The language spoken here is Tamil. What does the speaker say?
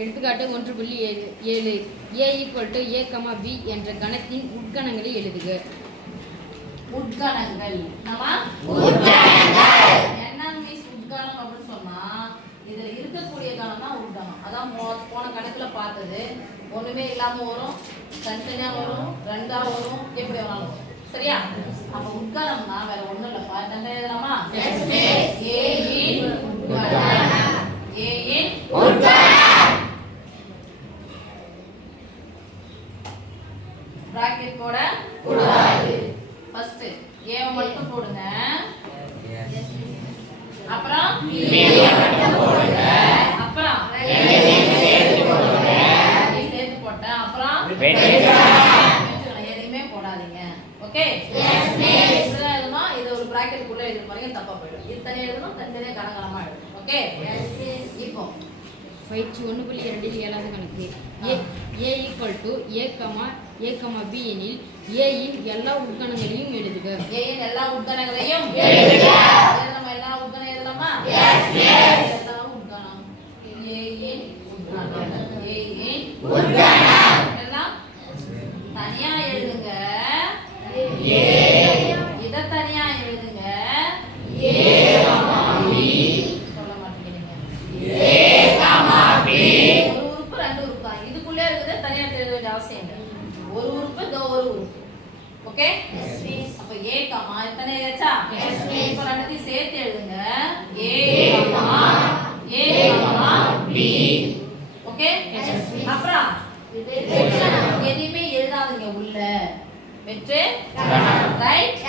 எடுத்துக்காட்டு 1.7 a = a, b என்ற கணத்தின் உட்கணங்களை எழுதுக. உட்கணங்கள் என்ன மீன்ஸ் உட்கணம் அப்படின்னு சொன்னா இதுல இருக்கக்கூடிய கணம் தான் உட்கணம். அதான் போன கணக்குல பார்த்தது. ஒண்ணுமே இல்லாம வரும், தனித்தனியா வரும், ரெண்டா வரும், எப்படி வேணாலும் வரும். சரியா? அப்ப உட்கணம்னா வேற ஒண்ணும் இல்லப்பா. என்ன எழுதலாமா? a இன் உட்கணம். a இன் உட்கணம். பிராக்கெட் போட கூடாது. ஃபர்ஸ்ட் a மட்டும் போடுங்க. அப்புறம் b மட்டும் போடுங்க. அப்புறம் சேர்த்து போடுங்க. சேர்த்து போட்டேன். அப்புறம் எதையுமே போடாதீங்க. ஓகே? Yes miss. இது ஒரு பிராக்கெட் குள்ள எழுத பாருங்க, தப்பா போயிடும். இது தனியா எழுதணும், தனியா கணக்கமா எழுதணும். ஓகே? Yes miss. இப்போ பயிற்சி 1.2 7வது கணக்கு. a a, b எனில் a இன் எல்லா உட்கணங்களையும் எழுதுக. a இன் எல்லா உட்கணங்களையும் எழுதுக. நம்ம எல்லா உட்கணம் எழுதலாமா? Yes miss. எல்லா உட்கணம் a இன் உட்கணம். a இன் உட்கணம் எல்லாம் தனியா எழுதுங்க. a இத தனியா எழுதுங்க. a, b சொல்ல மாட்டீங்க. a, b ஒரு உறுப்பு ரெண்டு உறுப்பு தான். இதுக்குள்ள இருக்குது, தனியா எழுத வேண்டிய அவசியம் இல்லை. ஒரு உறுப்பு இந்த ஒரு உறுப்பு. ஓகே? Yes miss. அப்ப a கமா எத்தனை எழுதச்சா? Yes miss. இப்ப ரெண்டுத்தையும் சேர்த்து எழுதுங்க. a comma b. Okay? Yes miss. அப்புறம் எதையுமே எழுதாதீங்க உள்ள. வெற்று ரைட்